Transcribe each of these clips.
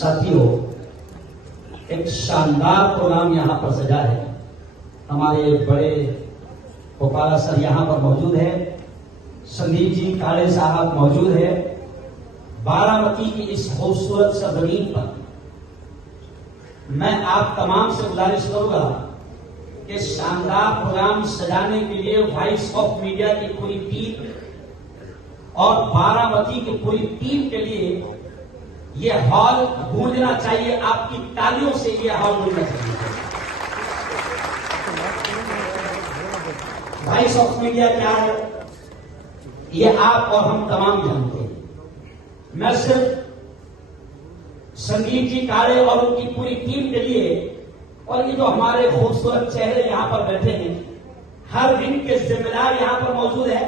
साथियों, एक शानदार प्रोग्राम यहां पर सजा है। हमारे बड़े गोपाला सर यहां पर मौजूद है, संदीप जी काले साहब मौजूद है। बारामती की इस खूबसूरत सरजमीन पर मैं आप तमाम से गुजारिश करूंगा कि शानदार प्रोग्राम सजाने के लिए वॉइस ऑफ मीडिया की पूरी टीम और बारामती की पूरी टीम के लिए यह हॉल गूंजना चाहिए। आपकी तालियों से यह हॉल गूंजना चाहिए। वॉइस ऑफ मीडिया क्या है, यह आप और हम तमाम जानते हैं। मैं सिर्फ संदीप जी काले और उनकी पूरी टीम के लिए और ये जो हमारे खूबसूरत चेहरे यहां पर बैठे हैं, हर विंग के जिम्मेदार यहां पर मौजूद है।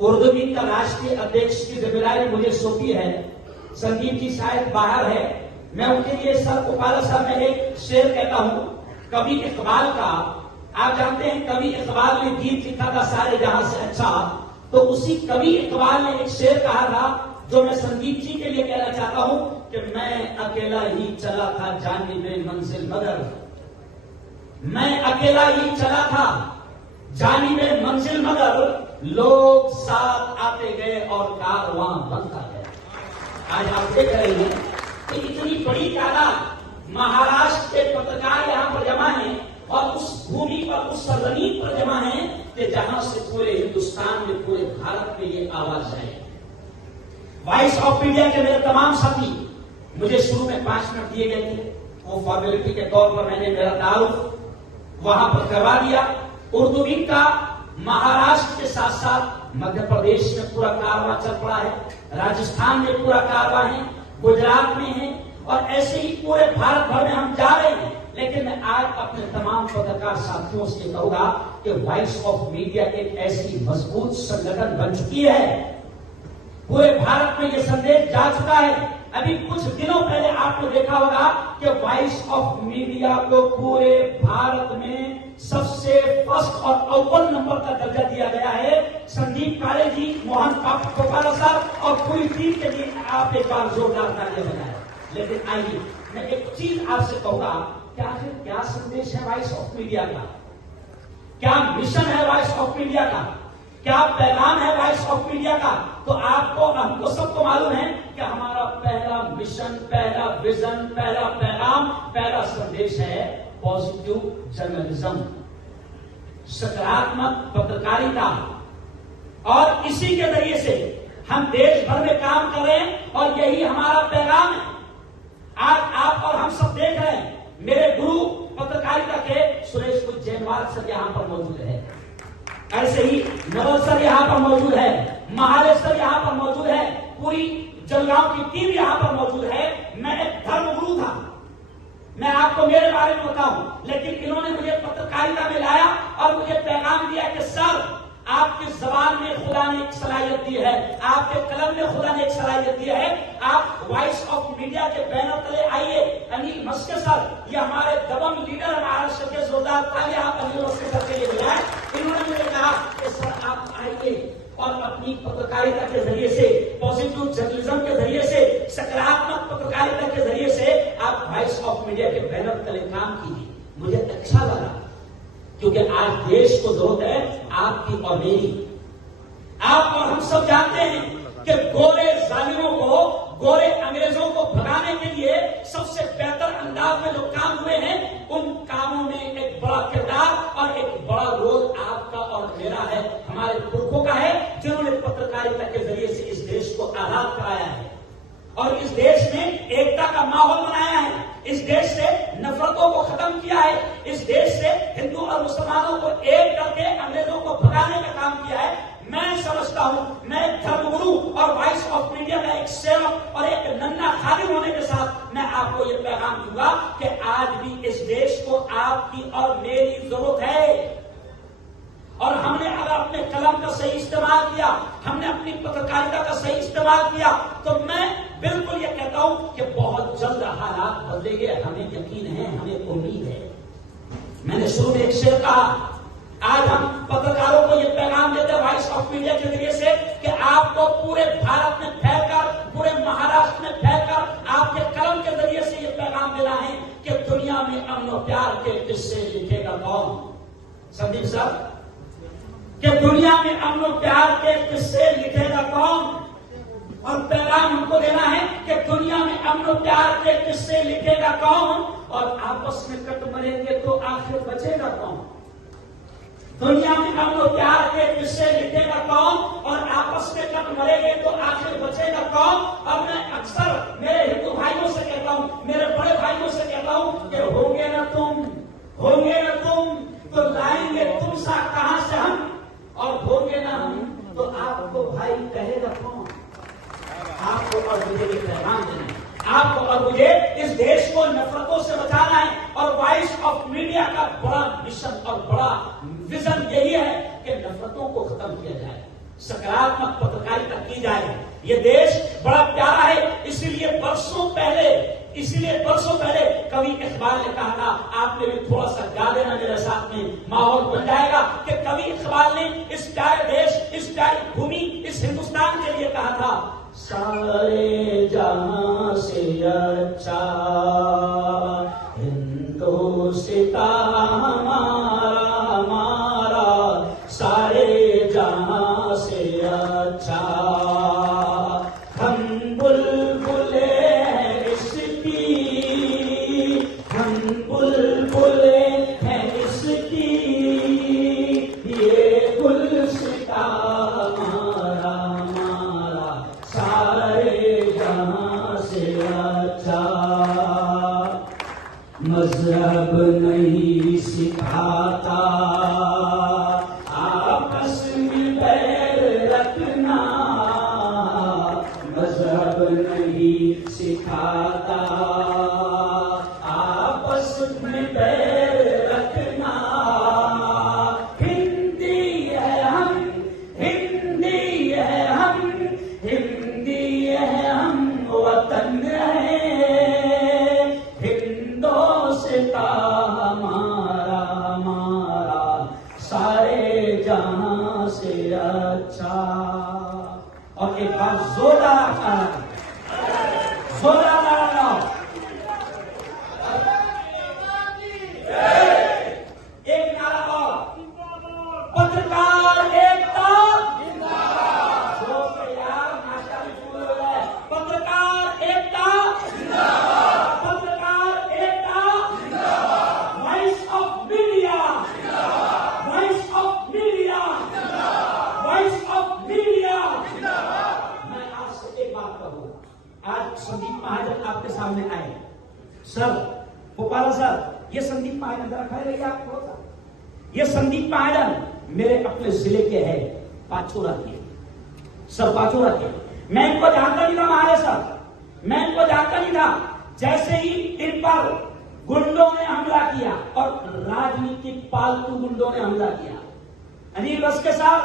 उर्दू विंग का राष्ट्रीय अध्यक्ष की जिम्मेदारी मुझे सौंपी है। संदीप जी शायद बाहर है, मैं उनके लिए सर गोपाला साहब में एक शेर कहता हूं। कवि इकबाल का, आप जानते हैं कवि इकबाल ने गीत लिखा था सारे जहां से अच्छा, तो उसी कवि इकबाल ने एक शेर कहा था जो मैं संदीप जी के लिए कहना चाहता हूं कि मैं अकेला ही चला था जानिबे मंजिल मगर, मैं अकेला ही चला था जानिबे मंजिल मगर, लोग साथ आते गए और कारवां बनता गया। आज आप देख रहे हैं कि इतनी बड़ी तादाद महाराष्ट्र के पत्रकार यहां पर जमा है और उस भूमि पर, उस सरजमीन पर जमा है कि जहां से पूरे हिंदुस्तान में, पूरे भारत में ये आवाज जाए। वॉइस ऑफ मीडिया के मेरे तमाम साथी, मुझे शुरू में 5 मिनट दिए गए थे, वो फॉर्मेलिटी के तौर पर मैंने मेरा तारुफ वहां पर करवा दिया। उर्दू विंग का महाराष्ट्र के साथ साथ मध्य प्रदेश में पूरा कारवां चल पड़ा है, राजस्थान में पूरा कारवां है, गुजरात में है और ऐसे ही पूरे भारत भर में हम जा रहे हैं। लेकिन मैं आज अपने तमाम पत्रकार साथियों से कहूंगा कि वॉइस ऑफ मीडिया एक ऐसी मजबूत संगठन बन चुकी है, पूरे भारत में यह संदेश जा चुका है। अभी कुछ दिनों पहले आपने देखा होगा कि वॉइस ऑफ मीडिया को पूरे भारत में सबसे फर्स्ट और अव्वल नंबर का दर्जा दिया गया है। संदीप काले जी, मोहन गोपाला साहब और पूरी टीम के लिए आप एक बार जोरदार तालियां बजाएं। लेकिन आइए मैं एक चीज आपसे कहूंगा कि आखिर क्या संदेश है वॉइस ऑफ मीडिया का, क्या मिशन है वॉइस ऑफ मीडिया का, क्या पैगाम है वॉइस ऑफ मीडिया का। तो आपको, हमको सबको मालूम है कि हमारा पहला मिशन, पहला विजन, पहला पैगाम, पहला संदेश है पॉजिटिव जर्नलिज्म, सकारात्मक पत्रकारिता। और इसी के जरिए से हम देश भर में काम कर रहे हैं और यही हमारा पैगाम है। आज आप और हम सब देख रहे हैं, मेरे गुरु पत्रकारिता के सुरेश उज्जैनवाल सर यहां पर मौजूद है, ऐसे ही नवल सर यहां पर मौजूद है, महादेव सर यहां पर मौजूद है, पूरी जलगांव की टीम यहां पर मौजूद है। मैं एक धर्मगुरु था, मैं आपको मेरे बारे में बताऊं, लेकिन इन्होंने मुझे पत्रकारिता में लाया और मुझे पैगाम दिया कि सर आपकी जबान में खुदा ने एक सलाहियत दी है, आपके कलम में खुदा ने एक सलाहियत दी है, आप वॉइस ऑफ मीडिया के बैनर तले आइए। अनिल मस्के सर, ये हमारे दबंग लीडर महाराष्ट्र के, जोरदार तालियां आप अनिल मस्के सर के लिए बुलाएं। इन्होंने मुझे कहा कि सर आप आइए और अपनी पत्रकारिता के जरिए से, पॉजिटिव जर्नलिज्म के जरिए से, सकारात्मक पत्रकारिता के जरिए से आप वॉइस ऑफ मीडिया के बैनर तले काम कीजिए। मुझे अच्छा लगा क्योंकि आज देश को जरूरत है आपकी और मेरी। आप और हम सब जानते हैं कि गोरे जालिमों को, गोरे अंग्रेजों को भगाने के लिए सबसे बेहतर अंदाज में जो काम हुए हैं, उन कामों में एक बड़ा किरदार और एक बड़ा रोल आपका और मेरा है, हमारे पुरखों का है, जिन्होंने पत्रकारिता के जरिए से इस देश को आजाद कराया है और इस देश में एकता का माहौल बनाया है, इस देश से नफरतों को खत्म किया है, इस देश से हिंदू और मुसलमानों को एक करके अंग्रेजों को भगाने का काम किया है। मैं समझता हूं, मैं धर्मगुरु और वॉइस ऑफ मीडिया में एक सेवक और एक नन्हा खादिम होने के साथ मैं आपको ये पैगाम दूंगा कि आज भी इस देश को आपकी और मेरी जरूरत है। और हमने अगर अपने कलम का सही इस्तेमाल किया, हमने अपनी पत्रकारिता का सही इस्तेमाल किया, तो मैं बिल्कुल ये कहता हूं कि बहुत जल्द हालात बदलेंगे। हमें यकीन है, हमें उम्मीद है। मैंने शुरू में एक शेर कहा, आज हम पत्रकारों को ये पैगाम देते हैं वॉइस ऑफ मीडिया के जरिए से कि आपको पूरे भारत में फैलकर, पूरे महाराष्ट्र में फैलकर आपके कलम के जरिए में अमन प्यार के किस्से लिखेगा कौन? संदीप साहब, कि दुनिया में अमन प्यार के किस्से लिखेगा कौन? और पैगाम हमको देना है कि दुनिया में अमन प्यार के किस्से लिखेगा कौन? और आपस में कट मरेंगे तो आखिर बचेगा कौन? दुनिया में अमन प्यार के किस्से लिखेगा कौन? और आपस में कट मरेंगे तो आखिर बचेगा कौन? और मैं अक्सर मेरे हिंदू भाइयों से कहता हूं, मेरे बड़े भाइयों से कहता हूं कि होंगे ना तुम तो लाएंगे तुम सा कहां से हम, और होंगे ना हम तो आपको भाई कहेगा कौन? आपको और मुझे एक पैगाम देना है, आपको और मुझे इस देश को नफरतों से बचाना है। और वॉइस ऑफ मीडिया का बड़ा मिशन और बड़ा विजन यही है कि नफरतों को खत्म किया जाए, सकारात्मक पत्रकारिता की जाए। ये देश बड़ा प्यारा है, इसीलिए बरसों पहले कवि इकबाल ने कहा था, आपने भी थोड़ा सा गा देना मेरे साथ में, माहौल बन जाएगा, कि कवि इकबाल ने इस प्यारे देश, इस प्यारी भूमि, इस हिंदुस्तान के लिए कहा था, सारे जहां से अच्छा हिंदुस्तान हमारा, सारे जहां से अच्छा हम बुलबुले हैं इसकी, हम बुलबुले हैं इसकी, ये गुलसिता हमारा, सारे जहां से अच्छा। मजहब नहीं सिखाता आपस में बैर रखना, मजहब नहीं सिखाता आपस में बैर रखना। हिंदी है हम, हिंदी है हम, हिंदी है हम, वतन है हिंदुस्ता हमारा, सारे जहां से अच्छा। और एक बार जोरदार एक नारा और, पत्रकार एकता जिंदाबाद। यार नाश्ता भी शुरू हो गया। पत्रकार एकता जिंदाबाद, पत्रकार एकता जिंदाबाद, वॉइस ऑफ मीडिया जिंदाबाद, वॉइस ऑफ मीडिया जिंदाबाद, वॉइस ऑफ मीडिया जिंदाबाद। मैं आपसे एक बात कहूं, आज संदीप महाजन आपके सामने आए। सर गोपाला सर, ये संदीप महाजन जरा खड़े रहिए आप थोड़ा सा। ये संदीप महाजन मेरे अपने जिले के हैं, पाचोरा के, सर पाचोरा के। मैं इनको जानता नहीं था महाराज सर, मैं इनको जानता नहीं था। जैसे ही इन पर गुंडों ने हमला किया, और राजनीतिक पालतू गुंडों ने हमला किया, अनिल बस के साथ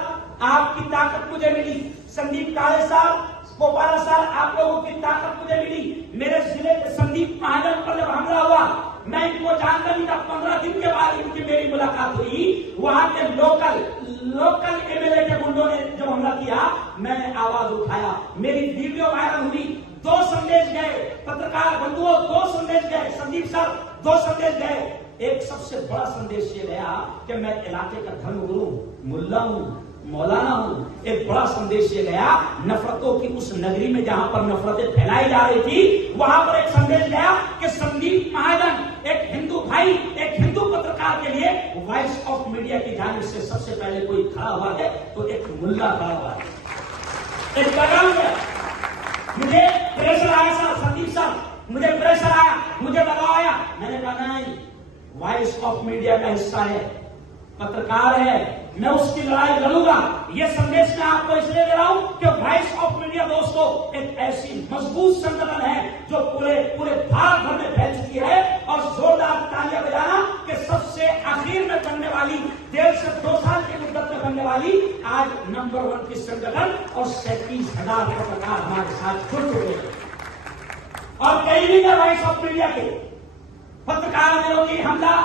आपकी ताकत मुझे मिली, संदीप काले साहब, गोपाला साहब, आप लोगों की ताकत मुझे मिली। मेरे जिले के संदीप महाजन पर जब हमला हुआ, मैं इनको जानता नहीं था। 15 दिन के बाद इनकी मेरी मुलाकात हुई। वहां के लोकल एमएलए के गुंडों ने जब हमला किया, मैंने आवाज उठाया, मेरी वीडियो वायरल हुई। 2 संदेश गए, पत्रकार बंधुओं 2 संदेश गए, संदीप सर 2 संदेश गए। एक सबसे बड़ा संदेश ये गया कि मैं इलाके का धर्मगुरु मुल्ला हूं, मौलाना हूं। एक बड़ा संदेश ये गया, नफरतों की उस नगरी में जहां पर नफरतें फैलाई जा रही थी, वहां पर एक संदेश गया कि संदीप महाजन एक हिंदू भाई, एक हिंदू पत्रकार के लिए वॉइस ऑफ मीडिया की जानिब से सबसे पहले कोई खड़ा हुआ है तो एक मुल्ला खड़ा हुआ है, एक पैगाम है। मुझे प्रेशर आया सर, संदीप सर, मुझे प्रेशर आया, मुझे दबाव आया। मैंने कहा नहीं, वॉइस ऑफ मीडिया का हिस्सा है, पत्रकार है, मैं उसकी लड़ाई लड़ूंगा। ये संदेश मैं आपको इसलिए दे रहा हूं कि वॉइस ऑफ मीडिया दोस्तों एक ऐसी मजबूत संगठन है जो पूरे भारत भर में फैल चुकी है। और जोरदार तालियां बजाना कि सबसे आखिर में बनने वाली, 1.5 से 2 साल की मुद्दत में बनने वाली आज नंबर 1 की संगठन, और 37,000 पत्रकार हमारे साथ जुड़ चुके हैं। और कई भी वॉइस ऑफ मीडिया के पत्रकार विरोधी हमला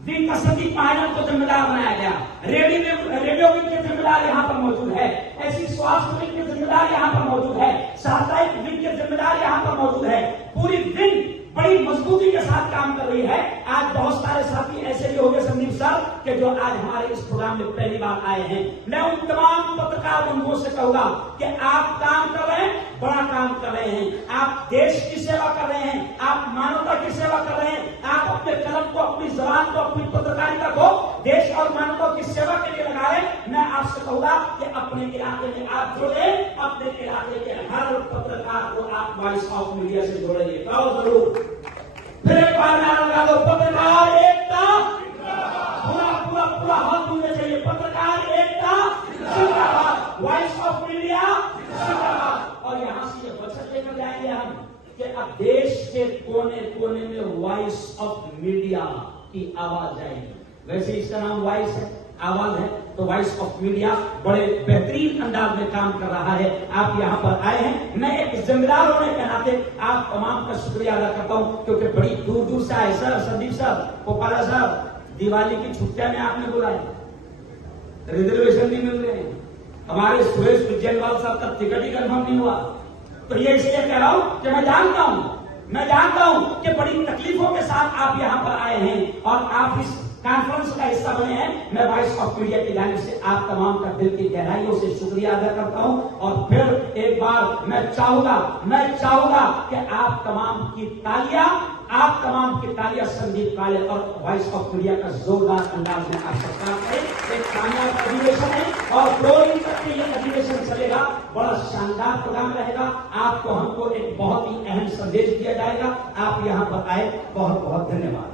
दिन का संदीप महाजन को जिम्मेदार बनाया गया। रेडियो विंग के जिम्मेदार यहाँ पर मौजूद है, ऐसी स्वास्थ्य विंग के जिम्मेदार यहाँ पर मौजूद है, साप्ताहिक विंग के जिम्मेदार यहाँ पर मौजूद है। पूरी विंग बड़ी मजबूती के साथ काम कर रही है। आज बहुत सारे साथी ऐसे भी हो गए संदीप सर कि जो आज हमारे इस प्रोग्राम में पहली बार आए हैं। मैं उन तमाम पत्रकार बंधुओं से कहूंगा कि आप काम कर रहे हैं, बड़ा काम कर रहे हैं, आप देश की सेवा कर रहे हैं, आप मानवता की सेवा कर रहे हैं, आप अपने कलम को, अपनी जबान को, अपनी पत्रकारिता को देश और मानवता की सेवा के लिए लगा रहे हैं। मैं आपसे कहूंगा कि अपने इलाके में आप जुड़े, अपने इलाके के हर पत्रकार को आप वॉइस ऑफ मीडिया से जोड़ेंगे। करो जरूर, फिर एक बार नारा लगा दो, पत्रकार एकता, पूरा पूरा पूरा हाथ होना चाहिए, पत्रकार एकता जिंदाबाद, वॉइस ऑफ मीडिया जिंदाबाद। और यहां से ये वचन लेकर जाएंगे हम कि अब देश के कोने कोने में वॉइस ऑफ मीडिया की आवाज जाएगी। वैसे इसका नाम वॉइस है, आवाज है, तो वॉइस ऑफ मीडिया बड़े बेहतरीन अंदाज में काम कर रहा है। आप यहाँ पर आए हैं, मैं एक जिम्मेदार होने के नाते आप तमाम का शुक्रिया अदा करता हूँ, क्योंकि बड़ी दूर दूर से आए। सर संदीप साहब, पोपाला साहब, दिवाली की छुट्टियां में आपने बुलाए, रिजर्वेशन नहीं मिल रहे हैं, हमारे सुरेश उज्जैनवाल साहब का टिकट ही कन्फर्म नहीं हुआ। तो ये इसलिए कह रहा हूं कि मैं जानता हूं कि बड़ी तकलीफों के साथ आप यहां पर आए हैं और आप इस कॉन्फ्रेंस का हिस्सा बने हैं। मैं वॉइस ऑफ मीडिया की जानिब से आप तमाम का दिल की गहराइयों से शुक्रिया अदा करता हूं। और फिर एक बार मैं चाहूंगा कि आप तमाम की तालियां संदीप काले और वॉइस ऑफ मीडिया का जोरदार अंदाज में आप सत्कार करें। एक कामयाब अधिवेशन है और 2 दिन तक के ये अधिवेशन चलेगा, बड़ा शानदार प्रोग्राम रहेगा। आपको हमको एक बहुत ही अहम संदेश दिया जाएगा। आप यहाँ पर आए, बहुत बहुत धन्यवाद।